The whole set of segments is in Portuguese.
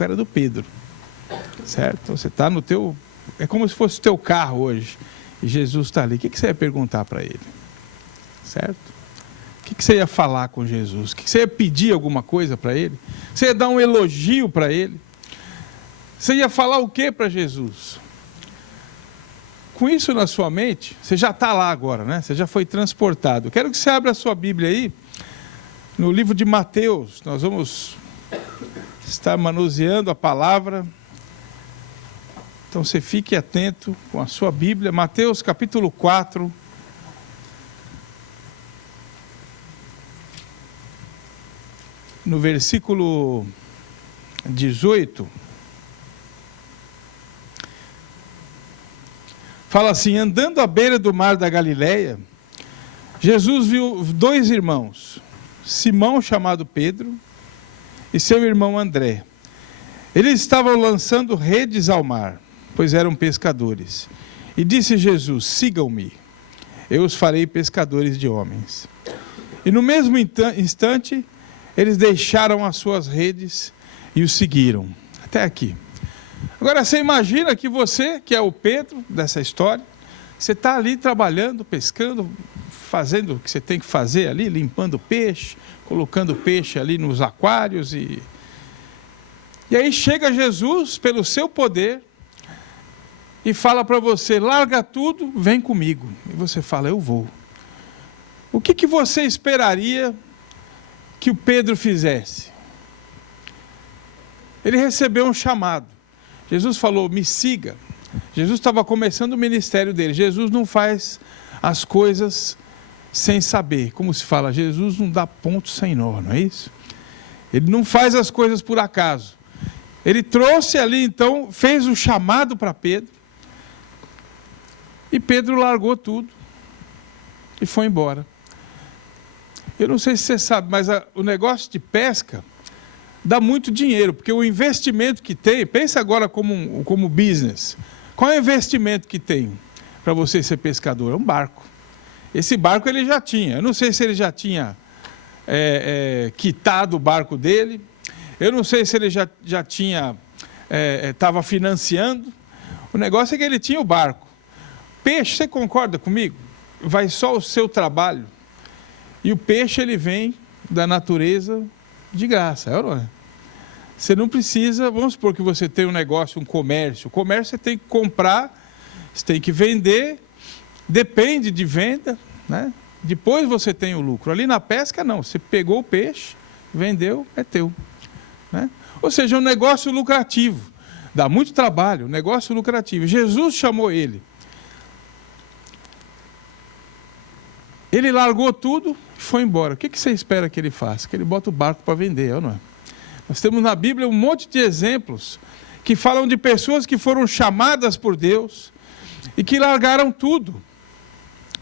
era do Pedro, certo? Você está no teu... É como se fosse o teu carro hoje, e Jesus está ali. O que você ia perguntar para ele? Certo? O que você ia falar com Jesus? O que você ia pedir alguma coisa para ele? Você ia dar um elogio para ele? Você ia falar o que para Jesus? Com isso na sua mente, você já está lá agora, né? Você já foi transportado. Eu quero que você abra a sua Bíblia aí, no livro de Mateus. Nós vamos estar manuseando a palavra. Então você fique atento com a sua Bíblia. Mateus capítulo 4. No versículo 18. Fala assim: andando à beira do mar da Galileia, Jesus viu dois irmãos, Simão, chamado Pedro, e seu irmão André. Eles estavam lançando redes ao mar, pois eram pescadores. E disse Jesus: sigam-me, eu os farei pescadores de homens. E no mesmo instante, eles deixaram as suas redes e os seguiram. Até aqui. Agora você imagina que você, que é o Pedro dessa história, você está ali trabalhando, pescando, fazendo o que você tem que fazer ali, limpando peixe, colocando peixe ali nos aquários. E aí chega Jesus, pelo seu poder, e fala para você: larga tudo, vem comigo. E você fala: eu vou. O que você esperaria que o Pedro fizesse? Ele recebeu um chamado. Jesus falou: me siga. Jesus estava começando o ministério dele. Jesus não faz as coisas sem saber. Como se fala, Jesus não dá ponto sem nó, não é isso? Ele não faz as coisas por acaso. Ele trouxe ali, então, fez o chamado para Pedro. E Pedro largou tudo e foi embora. Eu não sei se você sabe, mas o negócio de pesca dá muito dinheiro, porque o investimento que tem, pensa agora como business. Qual é o investimento que tem para você ser pescador? É um barco. Esse barco ele já tinha. Eu não sei se ele já tinha quitado o barco dele. Eu não sei se ele já tinha, estava financiando. O negócio é que ele tinha o barco. Peixe, você concorda comigo? Vai só o seu trabalho. E o peixe ele vem da natureza de graça, é ou não é? Você não precisa, vamos supor que você tem um negócio, um comércio. O comércio você tem que comprar, você tem que vender, depende de venda, né? Depois você tem o lucro. Ali na pesca não, você pegou o peixe, vendeu, é teu, né? Ou seja, é um negócio lucrativo, dá muito trabalho, um negócio lucrativo. Jesus chamou ele. Ele largou tudo e foi embora. O que você espera que ele faça? Que ele bota o barco para vender, ou não é? Nós temos na Bíblia um monte de exemplos que falam de pessoas que foram chamadas por Deus e que largaram tudo.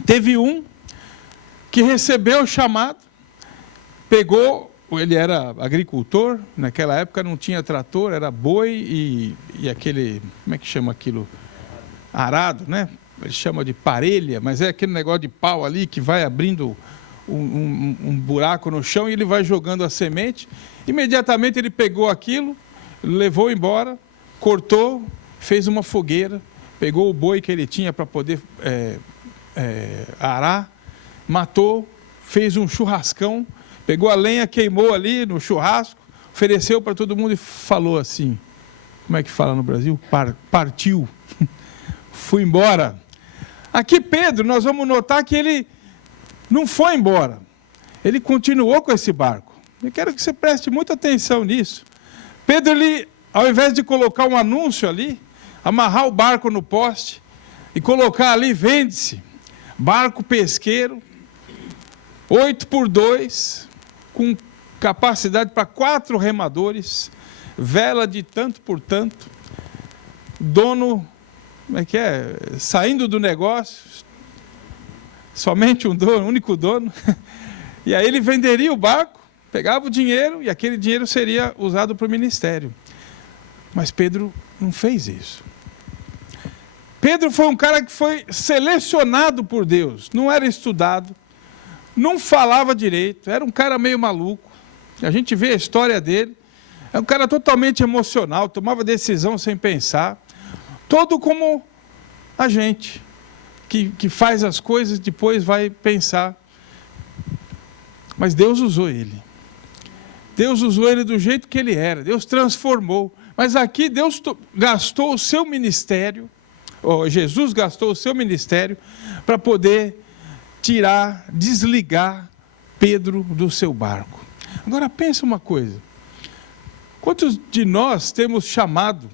Teve um que recebeu o chamado, pegou, ele era agricultor, naquela época não tinha trator, era boi e aquele, como é que chama aquilo? Arado, né? Ele chama de parelha, mas é aquele negócio de pau ali que vai abrindo um buraco no chão e ele vai jogando a semente. Imediatamente ele pegou aquilo, levou embora, cortou, fez uma fogueira, pegou o boi que ele tinha para poder arar, matou, fez um churrascão, pegou a lenha, queimou ali no churrasco, ofereceu para todo mundo e falou assim, como é que fala no Brasil? Partiu, fui embora. Aqui Pedro, nós vamos notar que ele não foi embora, ele continuou com esse barco. Eu quero que você preste muita atenção nisso. Pedro, ele, ao invés de colocar um anúncio ali, amarrar o barco no poste e colocar ali, vende-se, barco pesqueiro, 8x2, com capacidade para 4 remadores, vela de tanto por tanto, dono, como é que é? Saindo do negócio, somente um dono, único dono, e aí ele venderia o barco, pegava o dinheiro e aquele dinheiro seria usado para o ministério. Mas Pedro não fez isso. Pedro foi um cara que foi selecionado por Deus, não era estudado, não falava direito, era um cara meio maluco. A gente vê a história dele, É um cara totalmente emocional, tomava decisão sem pensar. Todo como a gente, que faz as coisas e depois vai pensar. Mas Deus usou ele. Deus usou ele do jeito que ele era. Deus transformou. Mas aqui Deus gastou o seu ministério, Jesus gastou o seu ministério para poder tirar, desligar Pedro do seu barco. Agora pensa uma coisa. Quantos de nós temos chamado?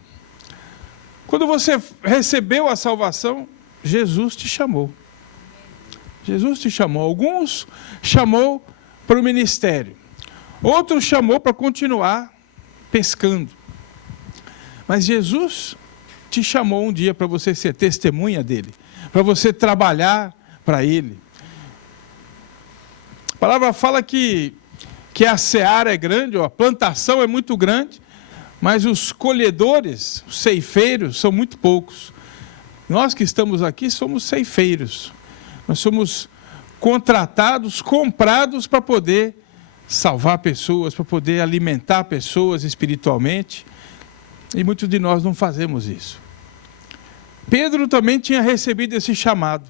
Quando você recebeu a salvação, Jesus te chamou. Jesus te chamou. Alguns chamou para o ministério. Outros chamou para continuar pescando. Mas Jesus te chamou um dia para você ser testemunha dele. Para você trabalhar para ele. A palavra fala que a seara é grande, a plantação é muito grande, mas os colhedores, os ceifeiros, são muito poucos. Nós que estamos aqui somos ceifeiros. Nós somos contratados, comprados para poder salvar pessoas, para poder alimentar pessoas espiritualmente. E muitos de nós não fazemos isso. Pedro também tinha recebido esse chamado.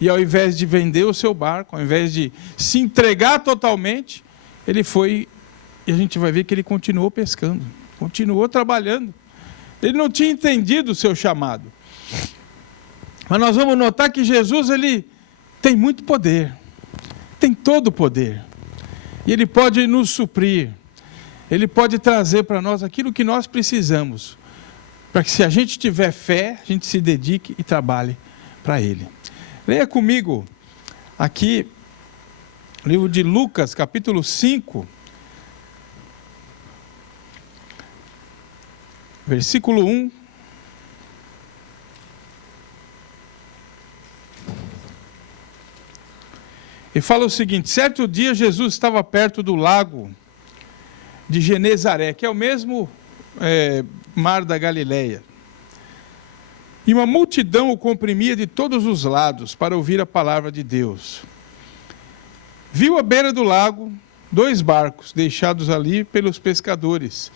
E ao invés de vender o seu barco, ao invés de se entregar totalmente, ele foi, e a gente vai ver que ele continuou pescando, continuou trabalhando. Ele não tinha entendido o seu chamado. Mas nós vamos notar que Jesus, ele tem muito poder, tem todo o poder. E ele pode nos suprir, ele pode trazer para nós aquilo que nós precisamos, para que se a gente tiver fé, a gente se dedique e trabalhe para ele. Leia comigo aqui o livro de Lucas, capítulo 5, versículo 1. E fala o seguinte: certo dia Jesus estava perto do lago de Genezaré, que é o mesmo mar da Galileia. E uma multidão o comprimia de todos os lados para ouvir a palavra de Deus. Viu à beira do lago 2 barcos deixados ali pelos pescadores,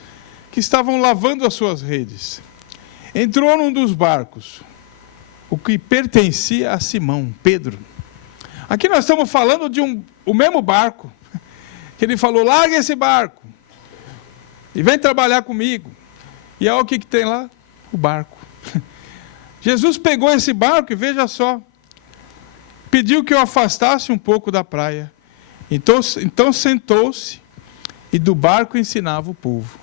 que estavam lavando as suas redes. Entrou num dos barcos, o que pertencia a Simão, Pedro. Aqui nós estamos falando de o mesmo barco, que ele falou: larga esse barco e vem trabalhar comigo. E olha o que tem lá? O barco. Jesus pegou esse barco e veja só, pediu que eu afastasse um pouco da praia. Então sentou-se e do barco ensinava o povo.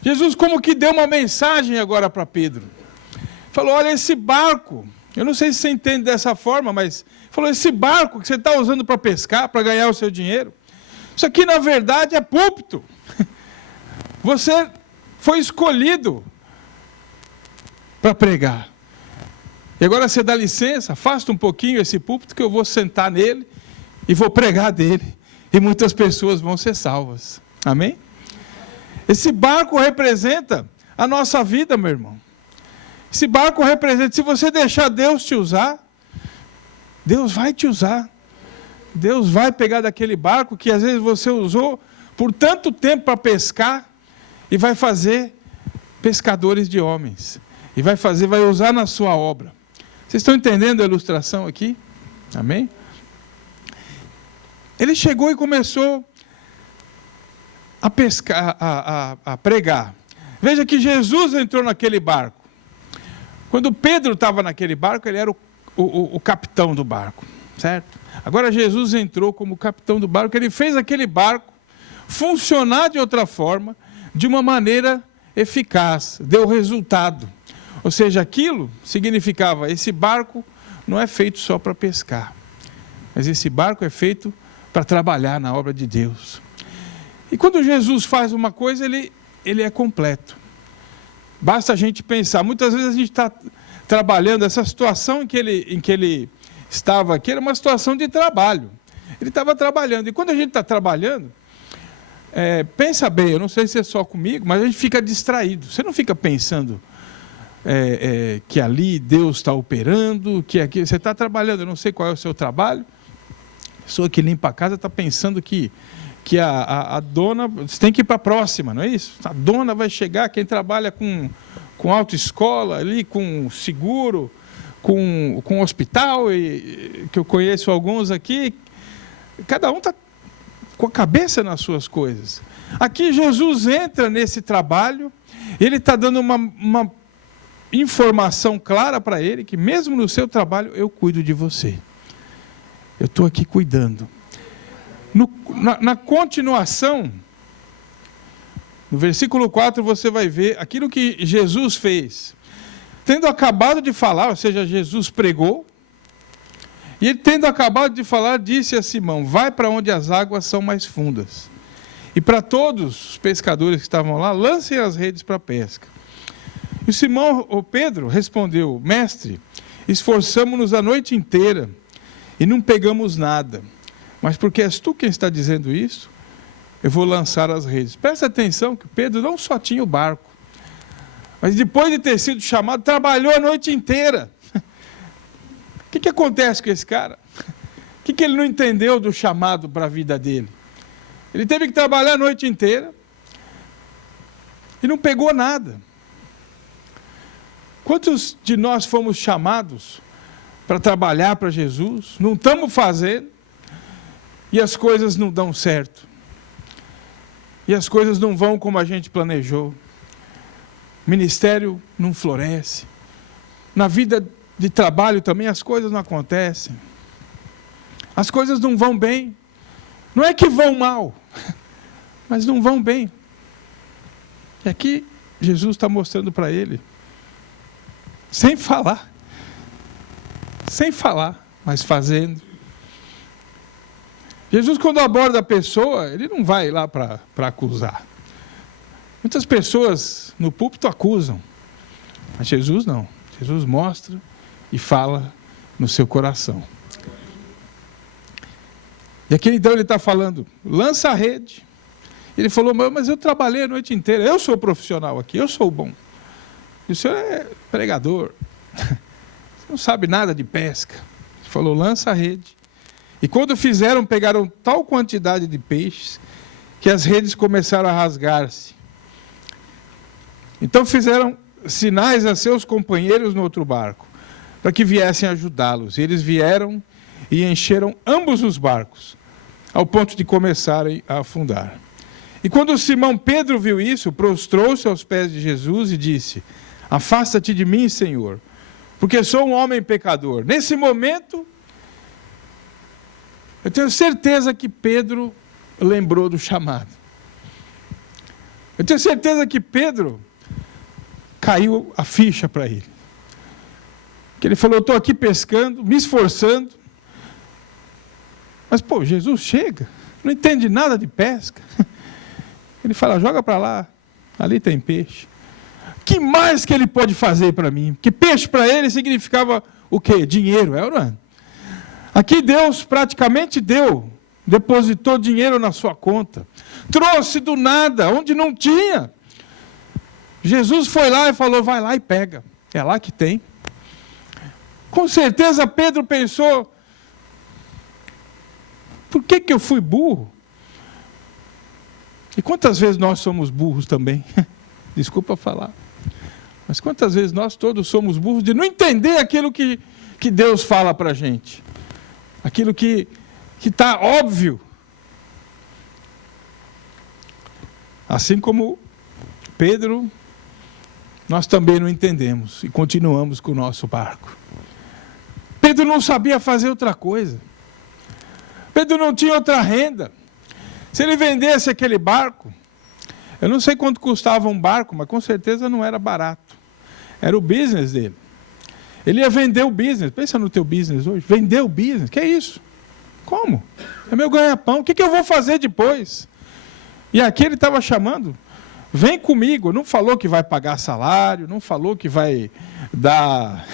Jesus como que deu uma mensagem agora para Pedro. Falou: olha, esse barco, eu não sei se você entende dessa forma, mas falou: esse barco que você está usando para pescar, para ganhar o seu dinheiro, isso aqui na verdade é púlpito. Você foi escolhido para pregar. E agora você dá licença, afasta um pouquinho esse púlpito que eu vou sentar nele e vou pregar dele. E muitas pessoas vão ser salvas. Amém? Esse barco representa a nossa vida, meu irmão. Esse barco representa, se você deixar Deus te usar, Deus vai te usar. Deus vai pegar daquele barco que às vezes você usou por tanto tempo para pescar e vai fazer pescadores de homens. E vai usar na sua obra. Vocês estão entendendo a ilustração aqui? Amém? Ele chegou e começou a pescar, a pregar. Veja que Jesus entrou naquele barco. Quando Pedro estava naquele barco, ele era o capitão do barco, certo? Agora Jesus entrou como capitão do barco, ele fez aquele barco funcionar de outra forma, de uma maneira eficaz, deu resultado. Ou seja, aquilo significava: esse barco não é feito só para pescar, mas esse barco é feito para trabalhar na obra de Deus. E quando Jesus faz uma coisa, ele é completo. Basta a gente pensar. Muitas vezes a gente está trabalhando, essa situação em que ele estava aqui era uma situação de trabalho. Ele estava trabalhando. E quando a gente está trabalhando, pensa bem, eu não sei se é só comigo, mas a gente fica distraído. Você não fica pensando que ali Deus está operando, que aqui você está trabalhando, eu não sei qual é o seu trabalho. A pessoa que limpa a casa está pensando que que a dona, você tem que ir para a próxima, não é isso? A dona vai chegar, quem trabalha com autoescola, ali, com seguro, com hospital, e, que eu conheço alguns aqui, cada um está com a cabeça nas suas coisas. Aqui Jesus entra nesse trabalho, ele está dando uma informação clara para ele, que mesmo no seu trabalho eu cuido de você. Eu estou aqui cuidando. Na continuação, no versículo 4 você vai ver aquilo que Jesus fez. Tendo acabado de falar, ou seja, Jesus pregou, e ele tendo acabado de falar, disse a Simão, vai para onde as águas são mais fundas. E para todos os pescadores que estavam lá, lancem as redes para a pesca. E Simão, ou Pedro, respondeu, mestre, esforçamo-nos a noite inteira e não pegamos nada. Mas porque és tu quem está dizendo isso, eu vou lançar as redes. Presta atenção que Pedro não só tinha o barco, mas depois de ter sido chamado, trabalhou a noite inteira. O que acontece com esse cara? O que ele não entendeu do chamado para a vida dele? Ele teve que trabalhar a noite inteira e não pegou nada. Quantos de nós fomos chamados para trabalhar para Jesus, não estamos fazendo, e as coisas não dão certo? E as coisas não vão como a gente planejou. O ministério não floresce. Na vida de trabalho também as coisas não acontecem. As coisas não vão bem. Não é que vão mal, mas não vão bem. E aqui Jesus está mostrando para ele, sem falar, mas fazendo. Jesus, quando aborda a pessoa, ele não vai lá para acusar. Muitas pessoas no púlpito acusam, mas Jesus não. Jesus mostra e fala no seu coração. E aqui então ele está falando, lança a rede. Ele falou, mas eu trabalhei a noite inteira, eu sou profissional aqui, eu sou bom. E o senhor é pregador, você não sabe nada de pesca. Ele falou, lança a rede. E quando fizeram, pegaram tal quantidade de peixes, que as redes começaram a rasgar-se. Então fizeram sinais a seus companheiros no outro barco, para que viessem ajudá-los. E eles vieram e encheram ambos os barcos, ao ponto de começarem a afundar. E quando Simão Pedro viu isso, prostrou-se aos pés de Jesus e disse, afasta-te de mim, Senhor, porque sou um homem pecador. Nesse momento, eu tenho certeza que Pedro lembrou do chamado. Eu tenho certeza que Pedro caiu a ficha para ele. Que ele falou, eu estou aqui pescando, me esforçando, mas, Jesus chega, não entende nada de pesca. Ele fala, joga para lá, ali tem peixe. Que mais que ele pode fazer para mim? Porque peixe para ele significava o quê? Dinheiro, é ou não é? Aqui Deus praticamente depositou dinheiro na sua conta. Trouxe do nada, onde não tinha. Jesus foi lá e falou, vai lá e pega. É lá que tem. Com certeza Pedro pensou, por que eu fui burro? E quantas vezes nós somos burros também? Desculpa falar. Mas quantas vezes nós todos somos burros de não entender aquilo que Deus fala para a gente. Aquilo que está óbvio. Assim como Pedro, nós também não entendemos e continuamos com o nosso barco. Pedro não sabia fazer outra coisa. Pedro não tinha outra renda. Se ele vendesse aquele barco, eu não sei quanto custava um barco, mas com certeza não era barato. Era o business dele. Ele ia vender o business. Pensa no teu business hoje. Vender o business, que é isso? Como? É meu ganha-pão. O que eu vou fazer depois? E aqui ele estava chamando, vem comigo. Não falou que vai pagar salário, não falou que vai dar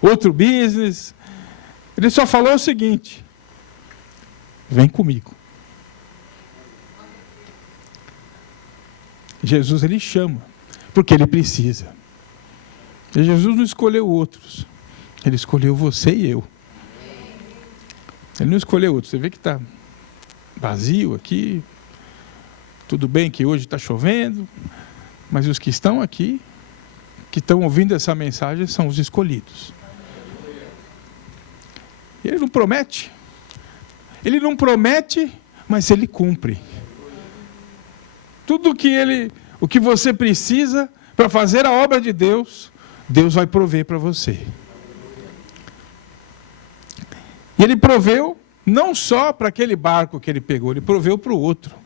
outro business. Ele só falou o seguinte, vem comigo. Jesus, ele chama, porque ele precisa. E Jesus não escolheu outros, ele escolheu você e eu. Ele não escolheu outros. Você vê que está vazio aqui, Tudo bem que hoje está chovendo, mas os que estão aqui, que estão ouvindo essa mensagem, são os escolhidos. Ele não promete. Ele não promete, mas ele cumpre. Tudo o que você precisa para fazer a obra de Deus, Deus vai prover para você. E ele proveu não só para aquele barco que ele pegou, ele proveu para o outro.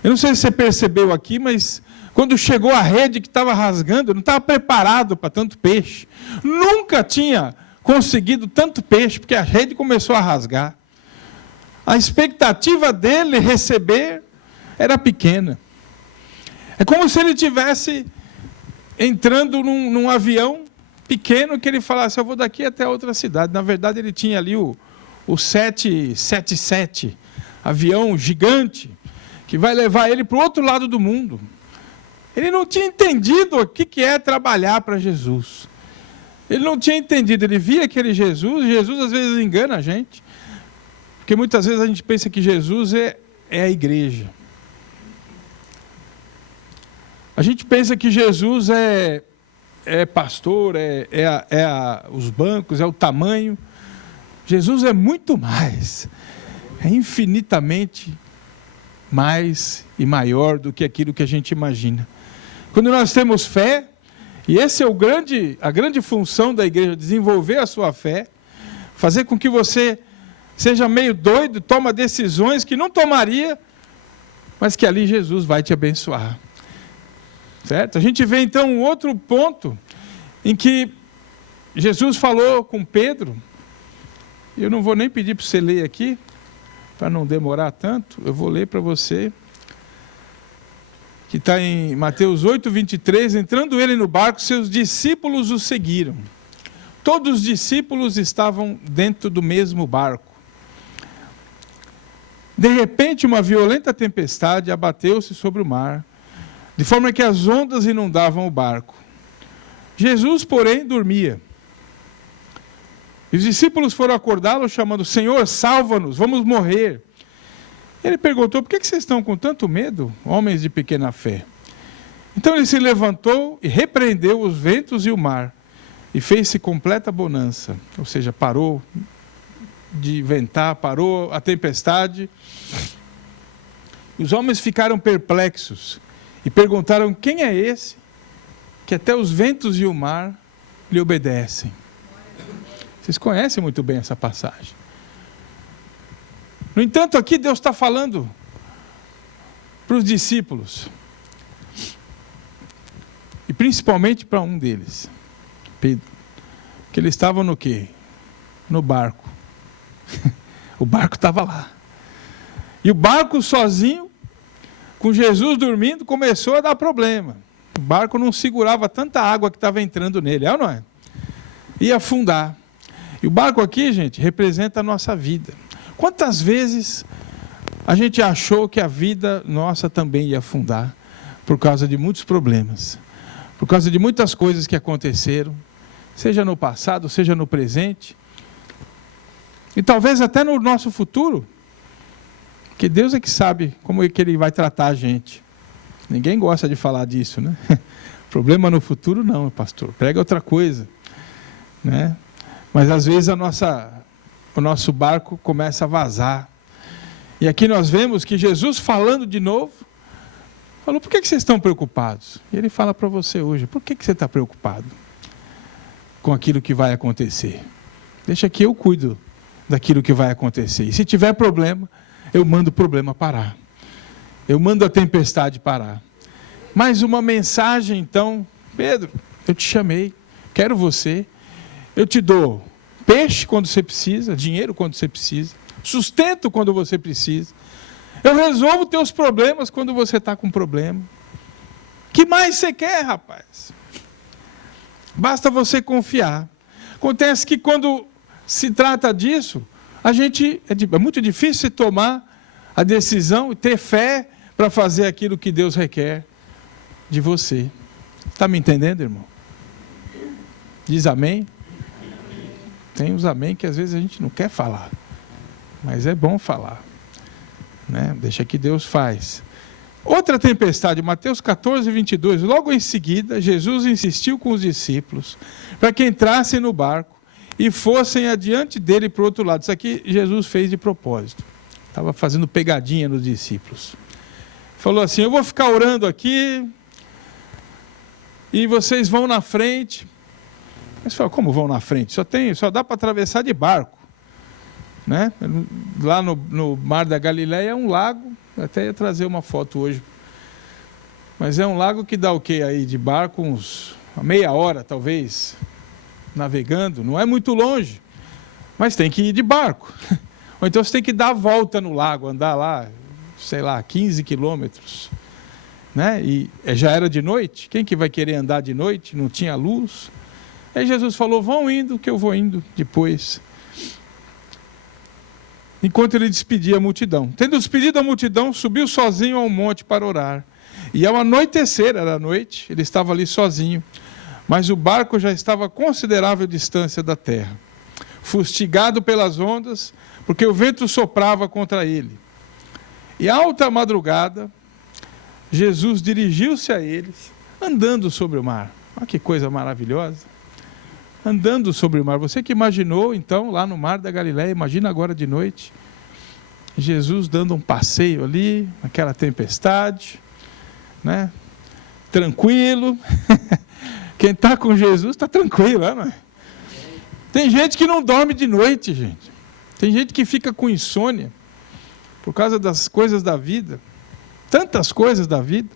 Eu não sei se você percebeu aqui, mas quando chegou a rede que estava rasgando, não estava preparado para tanto peixe. Nunca tinha conseguido tanto peixe, porque a rede começou a rasgar. A expectativa dele receber era pequena. É como se ele estivesse entrando num avião pequeno que ele falasse, eu vou daqui até outra cidade. Na verdade, ele tinha ali o 777, avião gigante, que vai levar ele para o outro lado do mundo. Ele não tinha entendido o que é trabalhar para Jesus. Ele não tinha entendido, ele via aquele Jesus, Jesus às vezes engana a gente, porque muitas vezes a gente pensa que Jesus é a igreja. A gente pensa que Jesus é pastor, os bancos, é o tamanho. Jesus é muito mais, é infinitamente mais e maior do que aquilo que a gente imagina. Quando nós temos fé, e essa é a grande função da igreja, desenvolver a sua fé, fazer com que você seja meio doido, toma decisões que não tomaria, mas que ali Jesus vai te abençoar. Certo? A gente vê então um outro ponto em que Jesus falou com Pedro. Eu não vou nem pedir para você ler aqui, para não demorar tanto, eu vou ler para você, que está em Mateus 8, 23, entrando ele no barco, seus discípulos o seguiram. Todos os discípulos estavam dentro do mesmo barco. De repente, uma violenta tempestade abateu-se sobre o mar, de forma que as ondas inundavam o barco. Jesus, porém, dormia. E os discípulos foram acordá-lo, chamando, Senhor, salva-nos, vamos morrer. Ele perguntou, por que vocês estão com tanto medo, homens de pequena fé? Então ele se levantou e repreendeu os ventos e o mar, e fez-se completa bonança. Ou seja, parou de ventar, parou a tempestade. Os homens ficaram perplexos e perguntaram, quem é esse que até os ventos e o mar lhe obedecem? Vocês conhecem muito bem essa passagem. No entanto, aqui Deus está falando para os discípulos, e principalmente para um deles, Pedro, que eles estavam no quê? No barco. O barco estava lá. E o barco sozinho, com Jesus dormindo, começou a dar problema. O barco não segurava tanta água que estava entrando nele, é ou não é? Ia afundar. E o barco aqui, gente, representa a nossa vida. Quantas vezes a gente achou que a vida nossa também ia afundar por causa de muitos problemas, por causa de muitas coisas que aconteceram, seja no passado, seja no presente, e talvez até no nosso futuro, que Deus é que sabe como é que Ele vai tratar a gente. Ninguém gosta de falar disso, né? Problema no futuro não, pastor, prega outra coisa, né? Mas às vezes o nosso barco começa a vazar. E aqui nós vemos que Jesus, falando de novo, falou, por que vocês estão preocupados? E Ele fala para você hoje, por que você está preocupado com aquilo que vai acontecer? Deixa que eu cuido daquilo que vai acontecer. E se tiver problema, eu mando o problema parar. Eu mando a tempestade parar. Mais uma mensagem então, Pedro, eu te chamei, quero você, eu te dou peixe quando você precisa, dinheiro quando você precisa, sustento quando você precisa. Eu resolvo teus problemas quando você está com problema. O que mais você quer, rapaz? Basta você confiar. Acontece que quando se trata disso, é muito difícil você tomar a decisão e ter fé para fazer aquilo que Deus requer de você. Está me entendendo, irmão? Diz amém? Tem uns amém que às vezes a gente não quer falar, mas é bom falar, né? Deixa que Deus faz. Outra tempestade, Mateus 14, 22. Logo em seguida, Jesus insistiu com os discípulos para que entrassem no barco e fossem adiante dele para o outro lado. Isso aqui Jesus fez de propósito. Estava fazendo pegadinha nos discípulos. Falou assim, eu vou ficar orando aqui e vocês vão na frente. Mas fala, como vão na frente? Só dá para atravessar de barco. Né? Lá no Mar da Galileia é um lago. Eu até ia trazer uma foto hoje. Mas é um lago que dá o quê aí de barco? Uma meia hora, talvez, navegando. Não é muito longe, mas tem que ir de barco. Ou então você tem que dar a volta no lago, andar lá, sei lá, 15 quilômetros. Né? E já era de noite. Quem que vai querer andar de noite? Não tinha luz. Aí Jesus falou, vão indo que eu vou indo depois. Enquanto ele despedia a multidão. Tendo despedido a multidão, subiu sozinho ao monte para orar. E ao anoitecer, era noite, ele estava ali sozinho. Mas o barco já estava a considerável distância da terra, fustigado pelas ondas, porque o vento soprava contra ele. E à alta madrugada, Jesus dirigiu-se a eles, andando sobre o mar. Olha que coisa maravilhosa. Andando sobre o mar. Você que imaginou, então, lá no Mar da Galileia, imagina agora de noite, Jesus dando um passeio ali, naquela tempestade, né? Tranquilo. Quem está com Jesus está tranquilo, não é? Tem gente que não dorme de noite, gente. Tem gente que fica com insônia, por causa das coisas da vida. Tantas coisas da vida.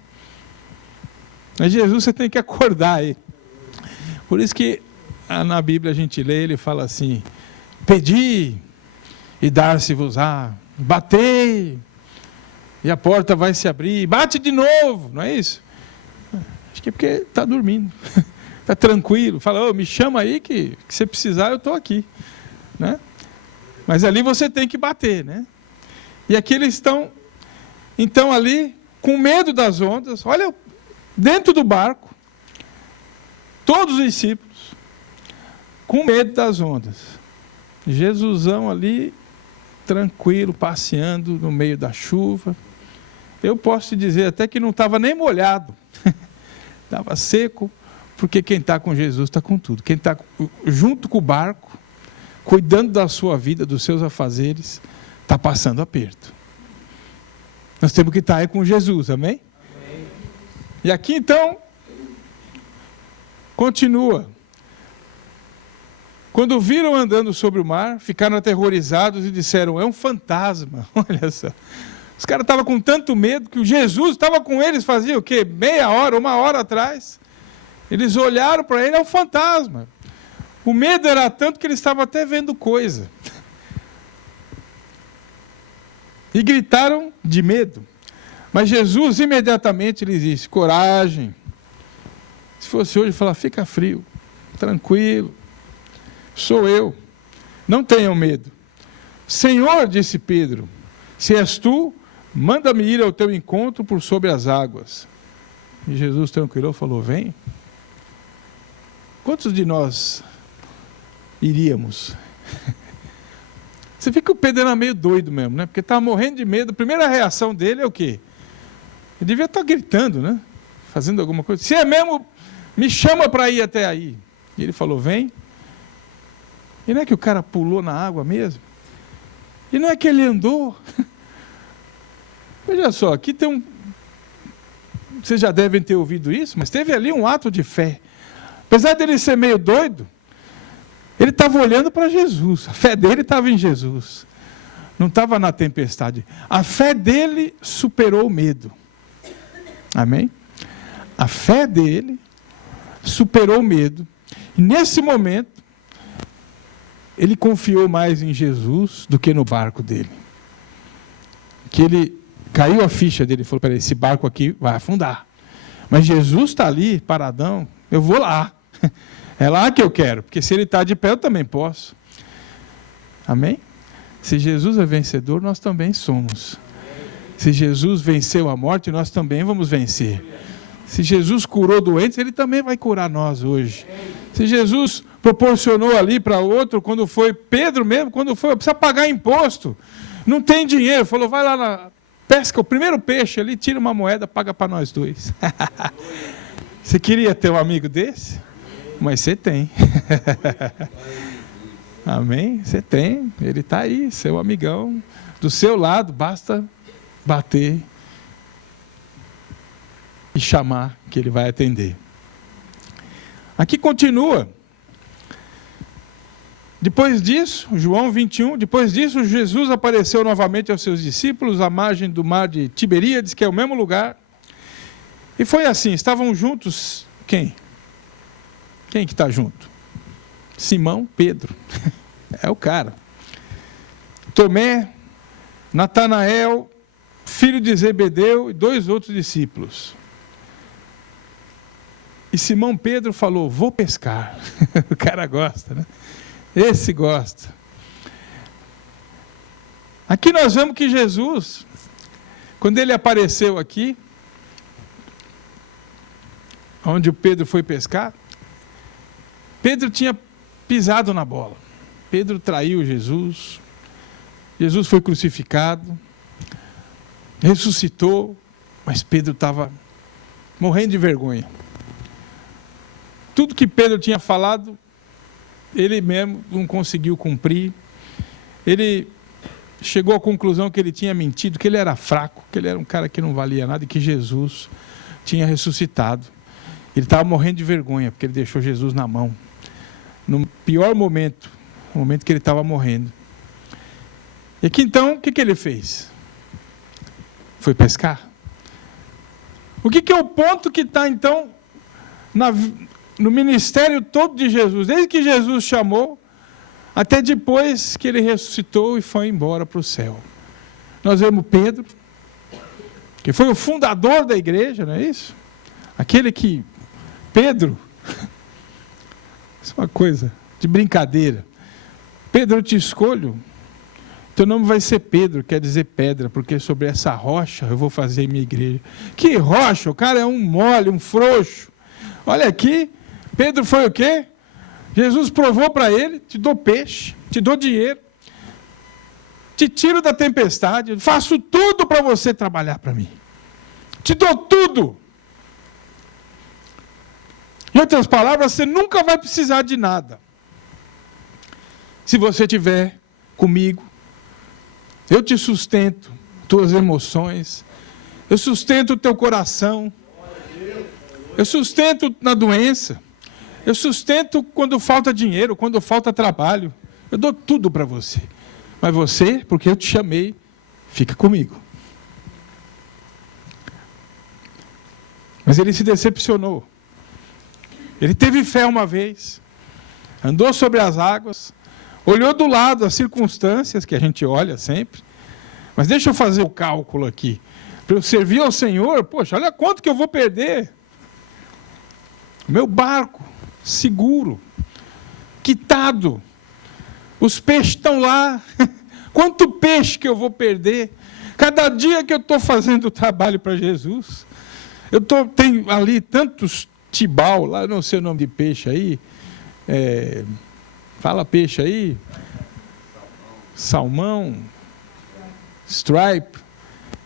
Mas Jesus você tem que acordar aí. Por isso que na Bíblia a gente lê, ele fala assim, pedi e dar-se-vos-á, batei e a porta vai se abrir, bate de novo, não é isso? Acho que é porque está dormindo, está tranquilo, fala, me chama aí que você precisar eu estou aqui, né? Mas ali você tem que bater, né? E aqui eles estão, então ali, com medo das ondas, olha, dentro do barco, todos os discípulos, com medo das ondas. Jesusão ali, tranquilo, passeando no meio da chuva. Eu posso te dizer até que não estava nem molhado. Estava seco, porque quem está com Jesus está com tudo. Quem está junto com o barco, cuidando da sua vida, dos seus afazeres, está passando aperto. Nós temos que estar aí com Jesus, amém? Amém. E aqui então, continua. Quando viram andando sobre o mar, ficaram aterrorizados e disseram, é um fantasma. Olha só. Os caras estavam com tanto medo que o Jesus estava com eles, fazia o quê? Meia hora, uma hora atrás. Eles olharam para ele, é um fantasma. O medo era tanto que eles estavam até vendo coisa. E gritaram de medo. Mas Jesus imediatamente lhes disse, coragem. Se fosse hoje, falar, fica frio, tranquilo. Sou eu, não tenham medo. Senhor, disse Pedro, se és tu, manda-me ir ao teu encontro por sobre as águas. E Jesus tranquilou, falou, vem. Quantos de nós iríamos? Você vê que o Pedro era meio doido mesmo, né? Porque estava morrendo de medo. A primeira reação dele é o quê? Ele devia estar gritando, né? Fazendo alguma coisa. Se é mesmo, me chama para ir até aí. E ele falou, vem. E não é que o cara pulou na água mesmo? E não é que ele andou? Veja só, aqui tem um... Vocês já devem ter ouvido isso, mas teve ali um ato de fé. Apesar dele ser meio doido, ele estava olhando para Jesus. A fé dele estava em Jesus. Não estava na tempestade. A fé dele superou o medo. Amém? A fé dele superou o medo. E nesse momento, ele confiou mais em Jesus do que no barco dele. Que ele caiu a ficha dele e falou, peraí, esse barco aqui vai afundar. Mas Jesus está ali, paradão, eu vou lá. É lá que eu quero, porque se ele está de pé, eu também posso. Amém? Se Jesus é vencedor, nós também somos. Se Jesus venceu a morte, nós também vamos vencer. Se Jesus curou doentes, ele também vai curar nós hoje. Se Jesus proporcionou ali para outro, quando foi Pedro mesmo, quando foi, precisa pagar imposto, não tem dinheiro, falou, vai lá, pesca o primeiro peixe ali, tira uma moeda, paga para nós dois. Você queria ter um amigo desse? Mas você tem. Amém? Você tem. Ele está aí, seu amigão. Do seu lado, basta bater e chamar que ele vai atender. Aqui continua. Depois disso, João 21, depois disso, Jesus apareceu novamente aos seus discípulos à margem do mar de Tiberíades, que é o mesmo lugar. E foi assim, estavam juntos, quem? Quem que está junto? Simão, Pedro, é o cara. Tomé, Natanael, filho de Zebedeu e 2 outros discípulos. E Simão Pedro falou, vou pescar. O cara gosta, né? Esse gosta. Aqui nós vemos que Jesus, quando ele apareceu aqui, onde o Pedro foi pescar, Pedro tinha pisado na bola. Pedro traiu Jesus. Jesus foi crucificado, ressuscitou, mas Pedro estava morrendo de vergonha. Tudo que Pedro tinha falado, ele mesmo não conseguiu cumprir. Ele chegou à conclusão que ele tinha mentido, que ele era fraco, que ele era um cara que não valia nada e que Jesus tinha ressuscitado. Ele estava morrendo de vergonha, porque ele deixou Jesus na mão. No pior momento, no momento que ele estava morrendo. E aqui então, o que ele fez? Foi pescar. O que é o ponto que está então no ministério todo de Jesus? Desde que Jesus chamou, até depois que ele ressuscitou e foi embora para o céu. Nós vemos Pedro, que foi o fundador da igreja, não é isso? Aquele que... Pedro, isso é uma coisa de brincadeira. Pedro, eu te escolho, teu nome vai ser Pedro, quer dizer pedra, porque sobre essa rocha eu vou fazer minha igreja. Que rocha? O cara é um mole, um frouxo. Olha aqui, Pedro foi o quê? Jesus provou para ele, te dou peixe, te dou dinheiro, te tiro da tempestade, faço tudo para você trabalhar para mim. Te dou tudo. Em outras palavras, você nunca vai precisar de nada. Se você estiver comigo, eu te sustento, tuas emoções, eu sustento o teu coração, eu sustento na doença, eu sustento quando falta dinheiro, quando falta trabalho, eu dou tudo para você. Mas você, porque eu te chamei, fica comigo. Mas ele se decepcionou. Ele teve fé uma vez, andou sobre as águas, olhou do lado as circunstâncias, que a gente olha sempre, mas deixa eu fazer o cálculo aqui. Para eu servir ao Senhor, poxa, olha quanto que eu vou perder. O meu barco, seguro, quitado, os peixes estão lá, quanto peixe que eu vou perder? Cada dia que eu estou fazendo o trabalho para Jesus, tenho ali tantos tibau, lá não sei o nome de peixe aí, fala peixe aí, salmão, stripe,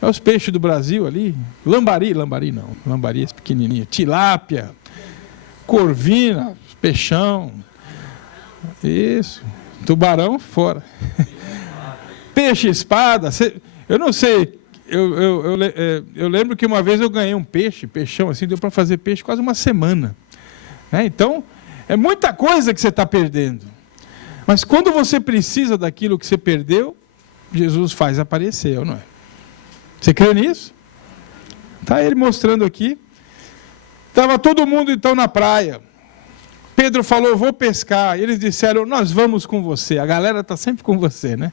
é os peixes do Brasil ali, lambari não, lambari é pequenininho, tilápia, corvina, peixão, isso, tubarão fora, peixe espada, eu não sei, eu lembro que uma vez eu ganhei um peixão assim, deu para fazer peixe quase uma semana. Então, é muita coisa que você está perdendo. Mas quando você precisa daquilo que você perdeu, Jesus faz aparecer, não é? Você crê nisso? Está ele mostrando aqui. Estava todo mundo então na praia. Pedro falou, vou pescar. E eles disseram, nós vamos com você. A galera está sempre com você, né?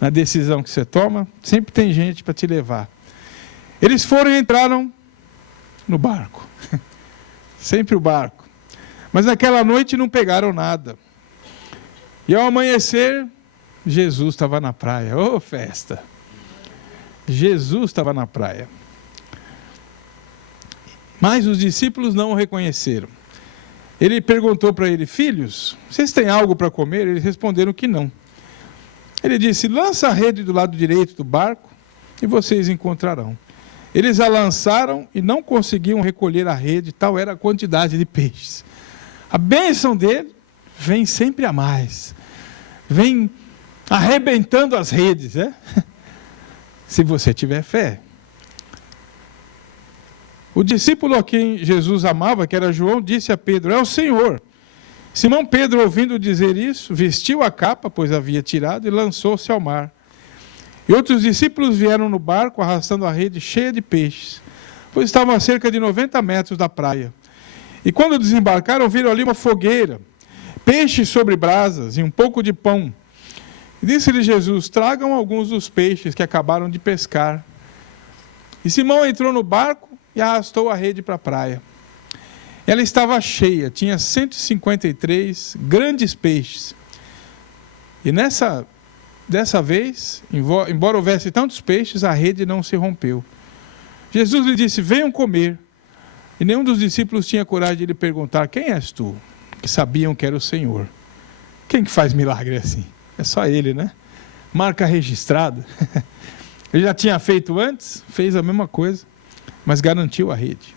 Na decisão que você toma, sempre tem gente para te levar. Eles foram e entraram no barco. Sempre o barco. Mas naquela noite não pegaram nada. E ao amanhecer, Jesus estava na praia. Ô, festa! Jesus estava na praia. Mas os discípulos não o reconheceram. Ele perguntou para ele, filhos, vocês têm algo para comer? Eles responderam que não. Ele disse, lança a rede do lado direito do barco e vocês encontrarão. Eles a lançaram e não conseguiam recolher a rede, tal era a quantidade de peixes. A bênção dele vem sempre a mais. Vem arrebentando as redes, né? Se você tiver fé. O discípulo a quem Jesus amava, que era João, disse a Pedro: é o Senhor. Simão Pedro, ouvindo dizer isso, vestiu a capa, pois havia tirado, e lançou-se ao mar. E outros discípulos vieram no barco, arrastando a rede cheia de peixes, pois estavam a cerca de 90 metros da praia. E quando desembarcaram, viram ali uma fogueira, peixes sobre brasas e um pouco de pão. E disse-lhe Jesus: tragam alguns dos peixes que acabaram de pescar. E Simão entrou no barco e arrastou a rede para a praia. Ela estava cheia, tinha 153 grandes peixes. E dessa vez, embora houvesse tantos peixes, a rede não se rompeu. Jesus lhe disse: venham comer. E nenhum dos discípulos tinha coragem de lhe perguntar: quem és tu? Que sabiam que era o Senhor. Quem que faz milagre assim? É só ele, né? Marca registrada. Ele já tinha feito antes, fez a mesma coisa, mas garantiu a rede.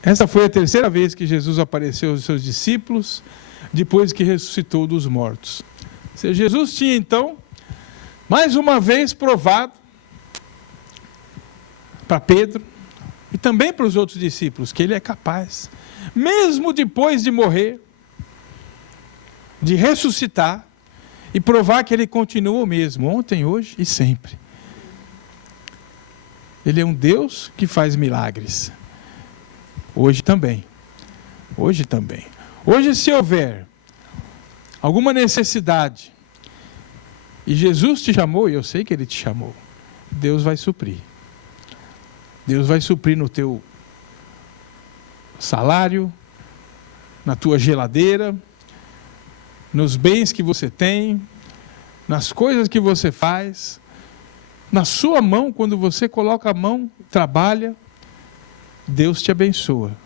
Essa foi a terceira vez que Jesus apareceu aos seus discípulos, depois que ressuscitou dos mortos. Ou seja, Jesus tinha então, mais uma vez provado para Pedro e também para os outros discípulos que ele é capaz, mesmo depois de morrer, de ressuscitar e provar que ele continua o mesmo, ontem, hoje e sempre. Ele é um Deus que faz milagres. Hoje também. Hoje também. Hoje, se houver alguma necessidade, e Jesus te chamou, e eu sei que Ele te chamou, Deus vai suprir. Deus vai suprir no teu salário, na tua geladeira, nos bens que você tem, nas coisas que você faz, na sua mão, quando você coloca a mão, trabalha, Deus te abençoa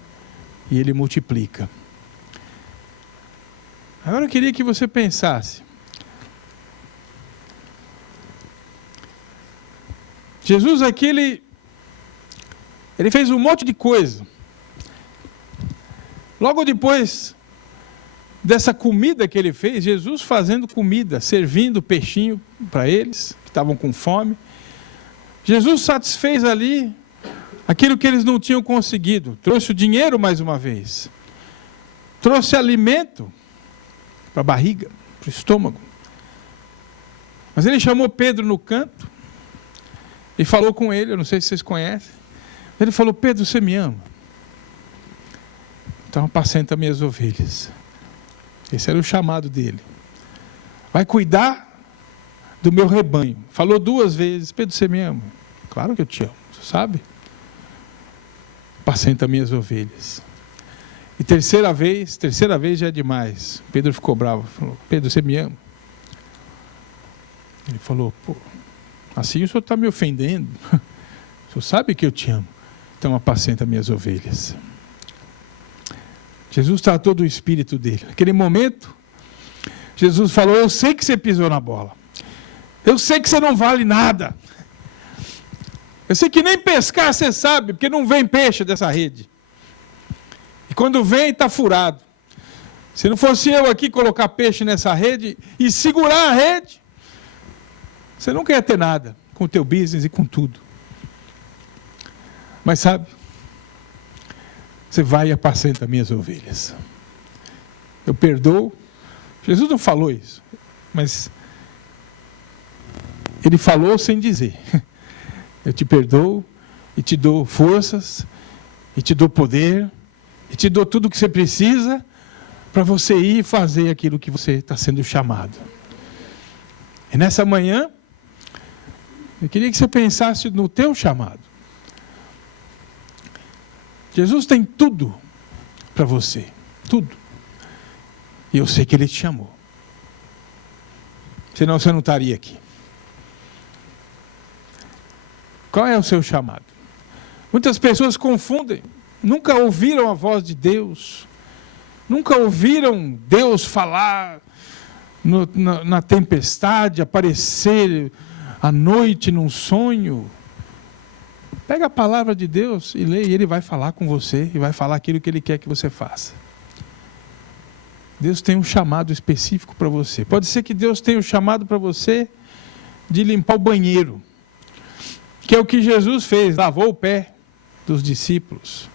e Ele multiplica. Agora eu queria que você pensasse. Jesus aqui, ele fez um monte de coisa. Logo depois dessa comida que ele fez, Jesus fazendo comida, servindo peixinho para eles, que estavam com fome. Jesus satisfez ali aquilo que eles não tinham conseguido. Trouxe o dinheiro mais uma vez. Trouxe alimento para a barriga, para o estômago. Mas ele chamou Pedro no canto e falou com ele, eu não sei se vocês conhecem. Ele falou: Pedro, você me ama? Então apacenta minhas ovelhas. Esse era o chamado dele. Vai cuidar do meu rebanho. Falou 2 vezes: Pedro, você me ama? Claro que eu te amo, você sabe? Apacenta minhas ovelhas. E terceira vez já é demais. Pedro ficou bravo. Falou: Pedro, você me ama? Ele falou: pô, assim o senhor está me ofendendo. O senhor sabe que eu te amo. Então apacenta minhas ovelhas. Jesus tratou do espírito dele. Naquele momento, Jesus falou: eu sei que você pisou na bola. Eu sei que você não vale nada. Eu sei que nem pescar você sabe, porque não vem peixe dessa rede. E quando vem, está furado. Se não fosse eu aqui colocar peixe nessa rede e segurar a rede, você nunca ia ter nada com o teu business e com tudo. Mas sabe, você vai e apacenta minhas ovelhas. Eu perdoo. Jesus não falou isso, mas ele falou sem dizer. Eu te perdoo e te dou forças, e te dou poder, e te dou tudo o que você precisa para você ir fazer aquilo que você está sendo chamado. E nessa manhã, eu queria que você pensasse no teu chamado. Jesus tem tudo para você, tudo. E eu sei que Ele te chamou. Senão você não estaria aqui. Qual é o seu chamado? Muitas pessoas confundem, nunca ouviram a voz de Deus, nunca ouviram Deus falar na tempestade, aparecer à noite num sonho. Pega a palavra de Deus e lê, e Ele vai falar com você, e vai falar aquilo que Ele quer que você faça. Deus tem um chamado específico para você. Pode ser que Deus tenha um chamado para você de limpar o banheiro, que é o que Jesus fez, lavou o pé dos discípulos.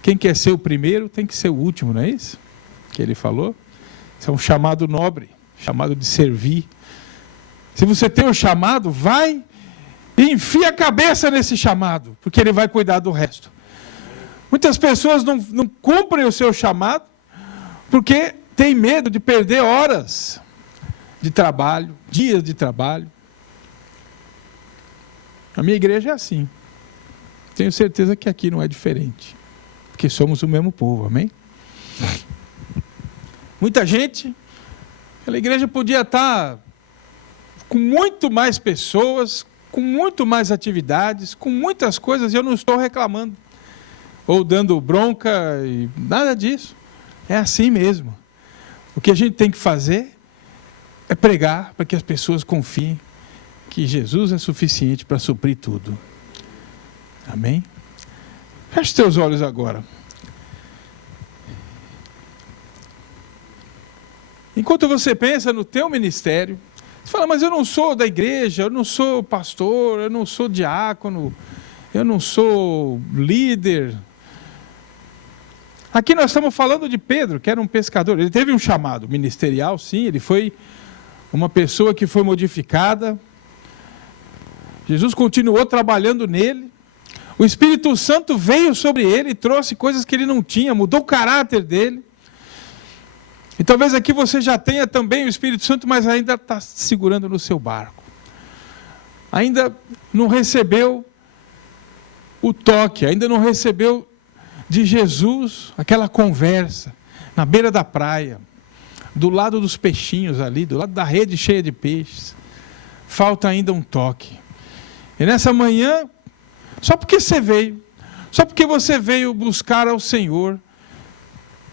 Quem quer ser o primeiro tem que ser o último, não é isso? Que Ele falou. Isso é um chamado nobre, chamado de servir. Se você tem um chamado, vai e enfia a cabeça nesse chamado, porque Ele vai cuidar do resto. Muitas pessoas não cumprem o seu chamado, porque tem medo de perder horas de trabalho, dias de trabalho. A minha igreja é assim. Tenho certeza que aqui não é diferente, porque somos o mesmo povo, amém? Muita gente, aquela igreja podia estar com muito mais pessoas, com muito mais atividades, com muitas coisas, e eu não estou reclamando, ou dando bronca, e nada disso. É assim mesmo. O que a gente tem que fazer é pregar para que as pessoas confiem que Jesus é suficiente para suprir tudo. Amém? Feche teus olhos agora. Enquanto você pensa no teu ministério, você fala, mas eu não sou da igreja, eu não sou pastor, eu não sou diácono, eu não sou líder. Aqui nós estamos falando de Pedro, que era um pescador. Ele teve um chamado ministerial, sim, ele foi uma pessoa que foi modificada. Jesus continuou trabalhando nele. O Espírito Santo veio sobre ele e trouxe coisas que ele não tinha, mudou o caráter dele. E talvez aqui você já tenha também o Espírito Santo, mas ainda está segurando no seu barco. Ainda não recebeu o toque, ainda não recebeu de Jesus aquela conversa na beira da praia, do lado dos peixinhos ali, do lado da rede cheia de peixes. Falta ainda um toque. E nessa manhã, só porque você veio buscar ao Senhor,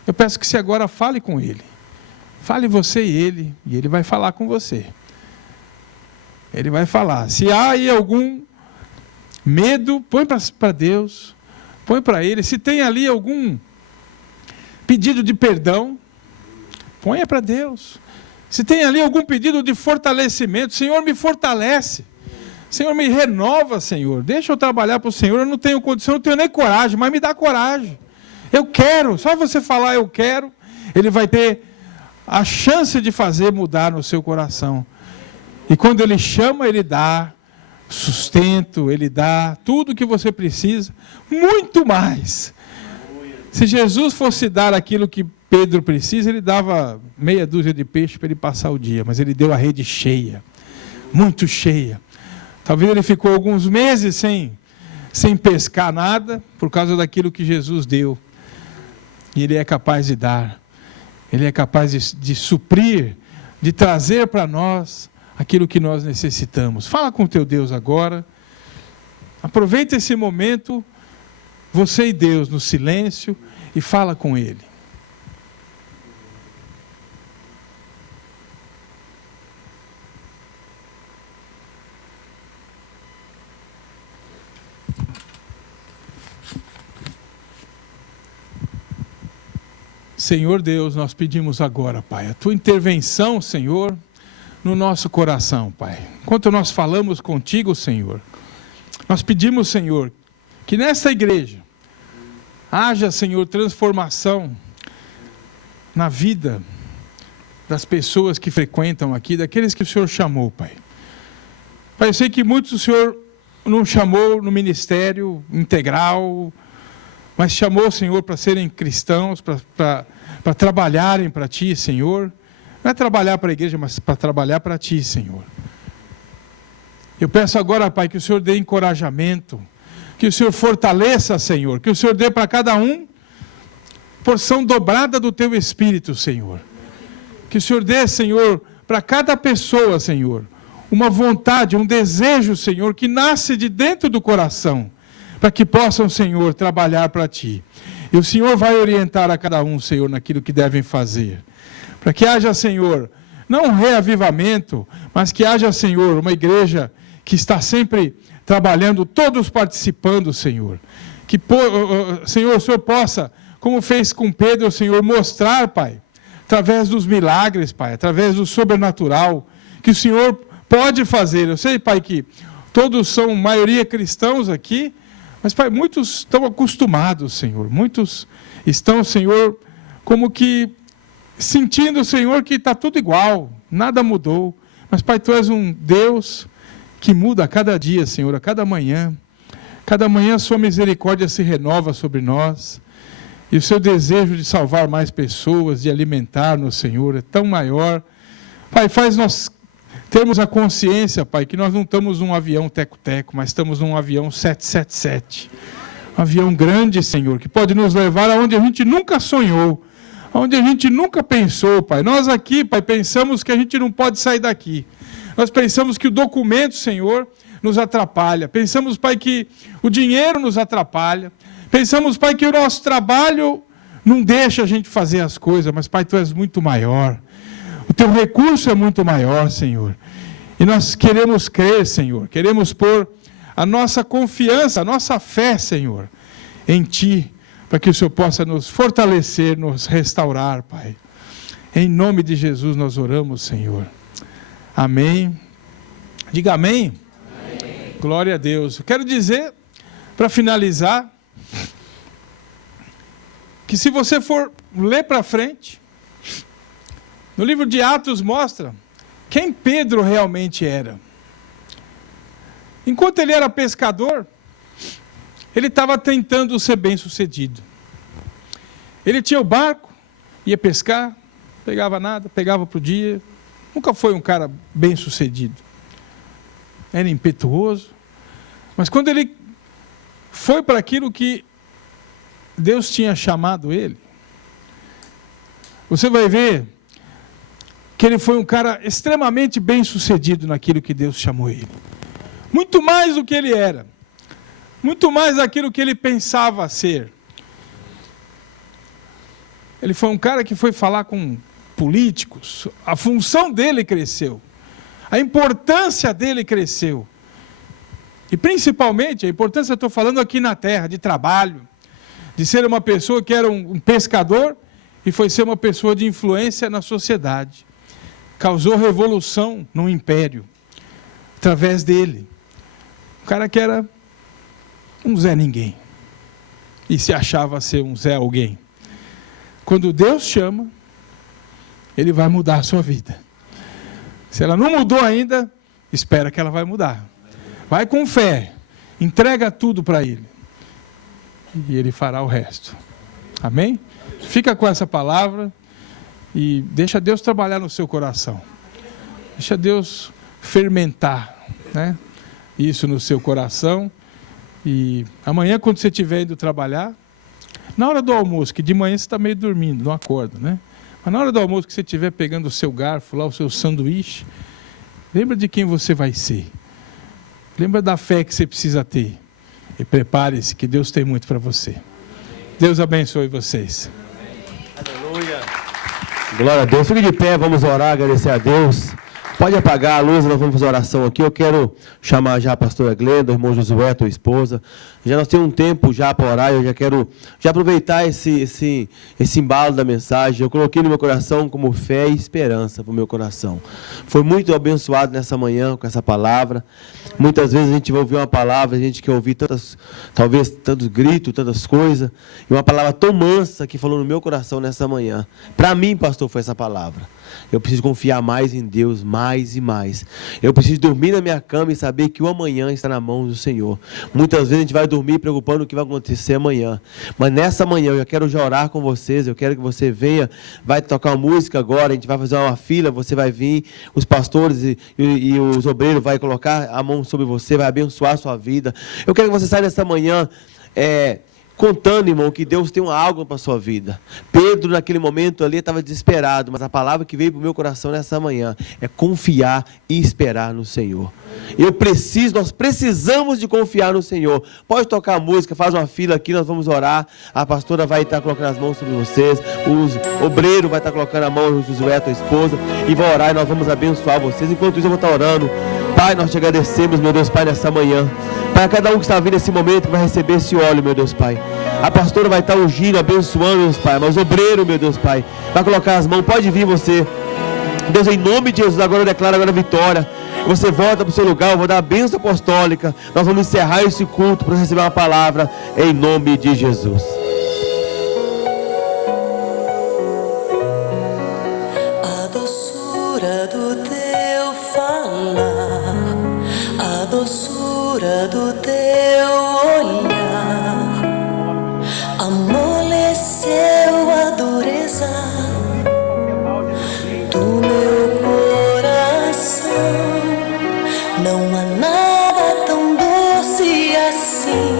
eu peço que você agora fale com Ele. Fale você e Ele vai falar com você. Ele vai falar. Se há aí algum medo, põe para Deus, põe para Ele. Se tem ali algum pedido de perdão, ponha para Deus. Se tem ali algum pedido de fortalecimento, Senhor, me fortalece. Senhor, me renova, Senhor. Deixa eu trabalhar para o Senhor. Eu não tenho condição, não tenho nem coragem, mas me dá coragem. Eu quero. Só você falar eu quero, Ele vai ter a chance de fazer mudar no seu coração. E quando Ele chama, Ele dá sustento, Ele dá tudo o que você precisa, muito mais. Se Jesus fosse dar aquilo que Pedro precisa, Ele dava meia dúzia de peixe para ele passar o dia, mas Ele deu a rede cheia, muito cheia. Talvez ele ficou alguns meses sem pescar nada, por causa daquilo que Jesus deu. E Ele é capaz de dar. Ele é capaz de suprir, de trazer para nós aquilo que nós necessitamos. Fala com o teu Deus agora. Aproveita esse momento, você e Deus, no silêncio, e fala com Ele. Senhor Deus, nós pedimos agora, Pai, a Tua intervenção, Senhor, no nosso coração, Pai. Enquanto nós falamos contigo, Senhor, nós pedimos, Senhor, que nessa igreja haja, Senhor, transformação na vida das pessoas que frequentam aqui, daqueles que o Senhor chamou, Pai. Pai, eu sei que muitos o Senhor não chamou no ministério integral, mas chamou, Senhor, para serem cristãos, para trabalharem para Ti, Senhor. Não é trabalhar para a igreja, mas para trabalhar para Ti, Senhor. Eu peço agora, Pai, que o Senhor dê encorajamento, que o Senhor fortaleça, Senhor, que o Senhor dê para cada um porção dobrada do Teu Espírito, Senhor. Que o Senhor dê, Senhor, para cada pessoa, Senhor, uma vontade, um desejo, Senhor, que nasce de dentro do coração, para que possam, Senhor, trabalhar para Ti. E o Senhor vai orientar a cada um, Senhor, naquilo que devem fazer. Para que haja, Senhor, não um reavivamento, mas que haja, Senhor, uma igreja que está sempre trabalhando, todos participando, Senhor. Que, Senhor, o Senhor possa, como fez com Pedro, Senhor, mostrar, Pai, através dos milagres, Pai, através do sobrenatural, que o Senhor pode fazer. Eu sei, Pai, que todos são, maioria cristãos aqui, mas, Pai, muitos estão acostumados, Senhor. Muitos estão, Senhor, como que sentindo, Senhor, que está tudo igual, nada mudou. Mas, Pai, Tu és um Deus que muda a cada dia, Senhor, a cada manhã. Cada manhã a Sua misericórdia se renova sobre nós. E o Seu desejo de salvar mais pessoas, de alimentar-nos, Senhor, é tão maior. Pai, faz nós termos a consciência, Pai, que nós não estamos num avião teco-teco, mas estamos num avião 777. Um avião grande, Senhor, que pode nos levar aonde a gente nunca sonhou, aonde a gente nunca pensou, Pai. Nós aqui, Pai, pensamos que a gente não pode sair daqui. Nós pensamos que o documento, Senhor, nos atrapalha. Pensamos, Pai, que o dinheiro nos atrapalha. Pensamos, Pai, que o nosso trabalho não deixa a gente fazer as coisas, mas, Pai, Tu és muito maior. O Teu recurso é muito maior, Senhor. E nós queremos crer, Senhor, queremos pôr a nossa confiança, a nossa fé, Senhor, em Ti, para que o Senhor possa nos fortalecer, nos restaurar, Pai. Em nome de Jesus nós oramos, Senhor. Amém. Diga amém. Amém. Glória a Deus. Eu quero dizer, para finalizar, que se você for ler para frente, no livro de Atos mostra quem Pedro realmente era. Enquanto ele era pescador, ele estava tentando ser bem-sucedido. Ele tinha o barco, ia pescar, pegava nada, pegava para o dia. Nunca foi um cara bem-sucedido. Era impetuoso. Mas quando ele foi para aquilo que Deus tinha chamado ele, você vai ver que ele foi um cara extremamente bem-sucedido naquilo que Deus chamou ele. Muito mais do que ele era. Muito mais daquilo que ele pensava ser. Ele foi um cara que foi falar com políticos. A função dele cresceu. A importância dele cresceu. E principalmente, a importância, eu estou falando aqui na terra, de trabalho, de ser uma pessoa que era um pescador e foi ser uma pessoa de influência na sociedade. Causou revolução no império, através dele. Um cara que era um Zé Ninguém, e se achava ser um Zé Alguém. Quando Deus chama, Ele vai mudar a sua vida. Se ela não mudou ainda, espera que ela vai mudar. Vai com fé, entrega tudo para Ele, e Ele fará o resto. Amém? Fica com essa palavra e deixa Deus trabalhar no seu coração. Deixa Deus fermentar, né, isso no seu coração. E amanhã, quando você estiver indo trabalhar, na hora do almoço, que de manhã você está meio dormindo, não acorda, né? Mas na hora do almoço que você estiver pegando o seu garfo lá, o seu sanduíche, lembra de quem você vai ser. Lembra da fé que você precisa ter. E prepare-se, que Deus tem muito para você. Deus abençoe vocês. Aleluia. Glória a Deus. Fique de pé, vamos orar, agradecer a Deus. Pode apagar a luz, nós vamos fazer oração aqui. Eu quero chamar já a pastora Glenda, o irmão Josué, tua esposa. Já nós temos um tempo já para orar, eu já quero aproveitar esse embalo da mensagem. Eu coloquei no meu coração como fé e esperança para o meu coração. Foi muito abençoado nessa manhã com essa palavra. Muitas vezes a gente vai ouvir uma palavra, a gente quer ouvir talvez tantos gritos, tantas coisas. E uma palavra tão mansa que falou no meu coração nessa manhã. Para mim, pastor, foi essa palavra. Eu preciso confiar mais em Deus, mais e mais. Eu preciso dormir na minha cama e saber que o amanhã está na mão do Senhor. Muitas vezes a gente vai dormir preocupando o que vai acontecer amanhã. Mas nessa manhã eu quero já orar com vocês. Eu quero que você venha, vai tocar uma música agora, a gente vai fazer uma fila, você vai vir, os pastores e os obreiros vai colocar a mão sobre você, vai abençoar a sua vida. Eu quero que você saia dessa manhã contando, irmão, que Deus tem algo para a sua vida. Pedro, naquele momento ali, estava desesperado, mas a palavra que veio para o meu coração nessa manhã é confiar e esperar no Senhor. Nós precisamos de confiar no Senhor. Pode tocar a música, faz uma fila aqui, nós vamos orar. A pastora vai estar colocando as mãos sobre vocês, o obreiro vai estar colocando a mão no Josué, tua esposa, e vai orar e nós vamos abençoar vocês. Enquanto isso eu vou estar orando. Pai, nós te agradecemos, meu Deus, Pai, nessa manhã. Pai, cada um que está vindo nesse momento, que vai receber esse óleo, meu Deus, Pai. A pastora vai estar ungindo, abençoando, Deus, Pai. Mas o obreiro, meu Deus, Pai, vai colocar as mãos. Pode vir você. Deus, em nome de Jesus, agora eu declaro agora a vitória. Você volta para o seu lugar, eu vou dar a bênção apostólica. Nós vamos encerrar esse culto para receber uma palavra em nome de Jesus. A doçura do teu falar, a doçura do teu olhar, amoleceu a dureza do meu coração. Não há nada tão doce assim,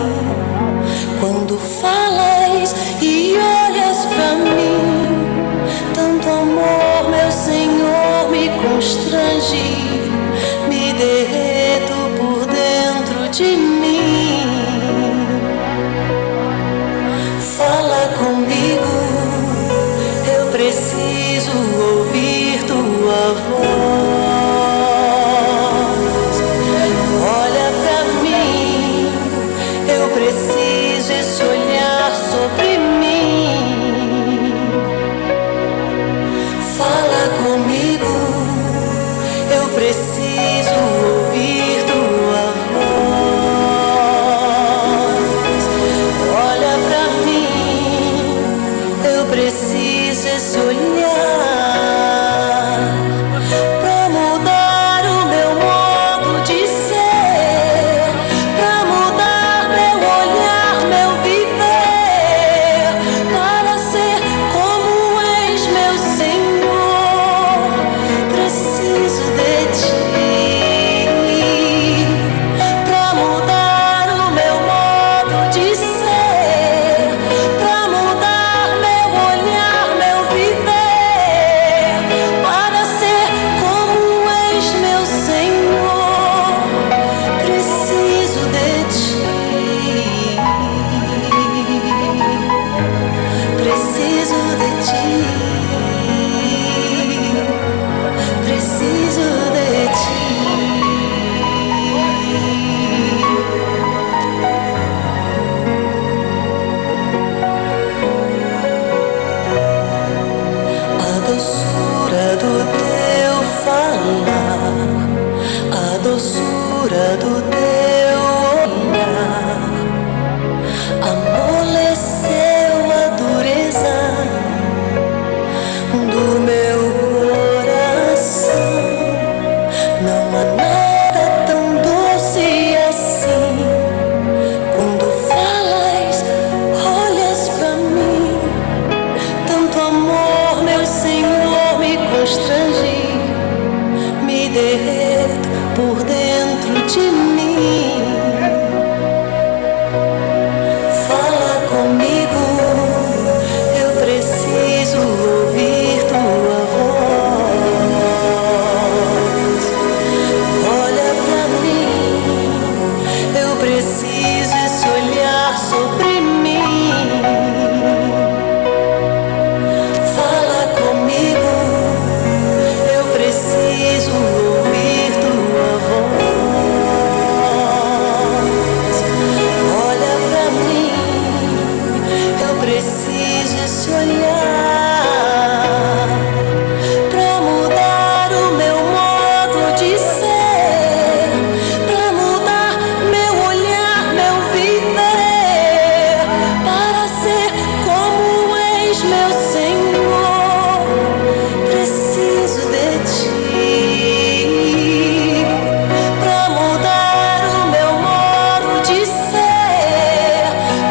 quando falas e olhas pra mim. Tanto amor, meu Senhor, me constrange, me derreto por dentro de mim. Fala comigo, eu preciso ouvir tua voz. Olha pra mim, eu preciso esse olhar sobre mim. Fala comigo, eu preciso ouvir tua voz. Olha pra mim, eu preciso esse olhar pra mudar o meu modo de ser, pra mudar meu olhar, meu viver, para ser como és, meu Senhor. Preciso de ti, pra mudar o meu modo de ser, pra mudar meu olhar, meu viver, para ser como és, meu Senhor. Preciso de ti, preciso de ti, preciso de ti. A doçura do teu falar, a doçura do teu olhar, amoleceu a dureza do meu coração. Não há nada tão doce assim, quando falas, olhas pra mim. Tanto amor, meu Senhor, me constrange, me derreto por dentro de mim. Fala comigo, eu preciso ouvir tua voz. Olha pra mim, eu preciso esse olhar sobre mim. Fala comigo, eu preciso ouvir tua voz. Olha pra mim, eu preciso esse olhar pra mudar o meu modo de ser, pra mudar meu olhar, meu viver, para ser como és, meu Senhor. Preciso de ti, pra mudar o meu modo de ser,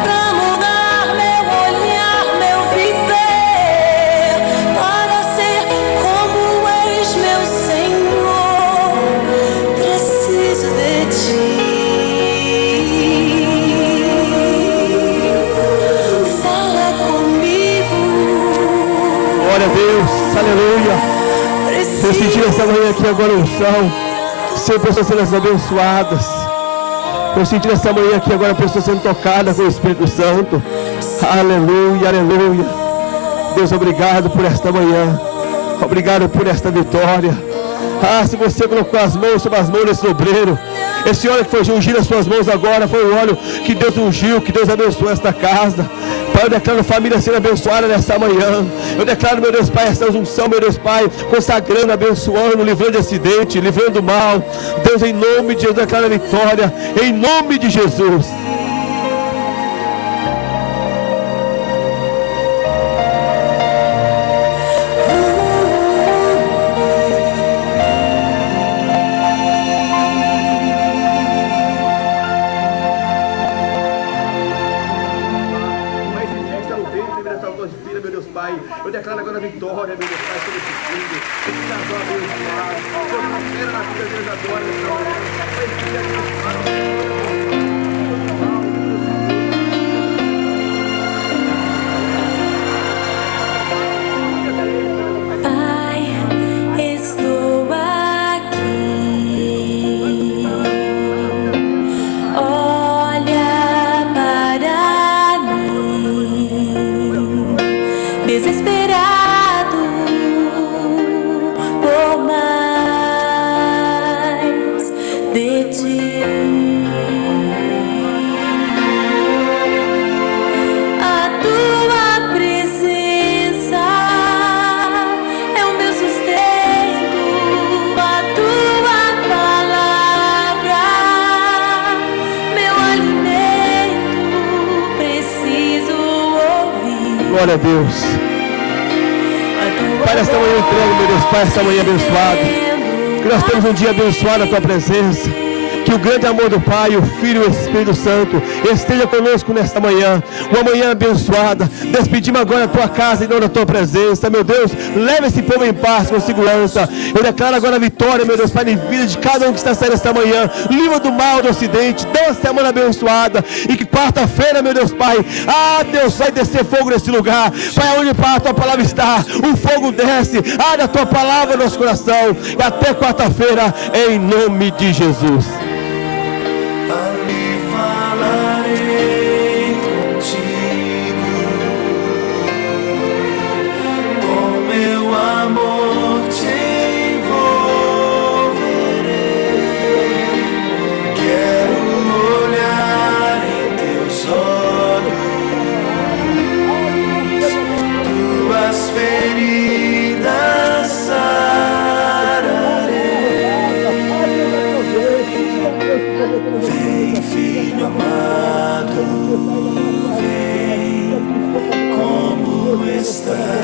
pra mudar meu olhar, meu viver, para ser como és, meu Senhor. Preciso de ti. Fala comigo. Glória a Deus, aleluia. Eu senti essa manhã aqui agora unção. Ser pessoas sendo abençoadas. Eu senti essa manhã aqui agora pessoas sendo tocadas com o Espírito Santo. Aleluia, aleluia. Deus, obrigado por esta manhã. Obrigado por esta vitória. Se você colocou as mãos sobre as mãos desse obreiro, esse óleo que foi ungido nas suas mãos agora, foi o óleo que Deus ungiu, que Deus abençoou esta casa. Pai, eu declaro família sendo abençoada nessa manhã. Eu declaro, meu Deus Pai, essa unção, meu Deus Pai, consagrando, abençoando, livrando de acidente, livrando do mal. Deus, em nome de Jesus, eu declaro a vitória, em nome de Jesus. Eu declaro agora a vitória, meu Deus Pai, sobre esse filho. Esse casal abençoado. Deus, opera na vida deles agora, nessa hora. Pai, estou aqui. Olha para mim, desesperado por mais de ti. A tua presença é o meu sustento, a tua palavra, meu alimento, preciso ouvir. Glória a Deus. Pai, nesta manhã eu entrego, meu Deus Pai, esta manhã abençoada. Que nós temos um dia abençoado na tua presença. Que o grande amor do Pai, o Filho e o Espírito Santo esteja conosco nesta manhã. Uma manhã abençoada. Despedimos agora a tua casa e não da tua presença. Meu Deus, leva esse povo em paz, com segurança. Eu declaro agora a vitória, meu Deus Pai, na vida de cada um que está saindo esta manhã. Livra do mal, do acidente. Dá uma semana abençoada. E que quarta-feira, meu Deus Pai, Deus, vai descer fogo nesse lugar. Pai, onde a tua palavra está, o fogo desce. A tua palavra no nosso coração. E até quarta-feira, em nome de Jesus. Ali falarei contigo, com meu amor te envolverei. Quero olhar em teus olhos, tuas feridas sararei. Vem, filho amado, vem como estás.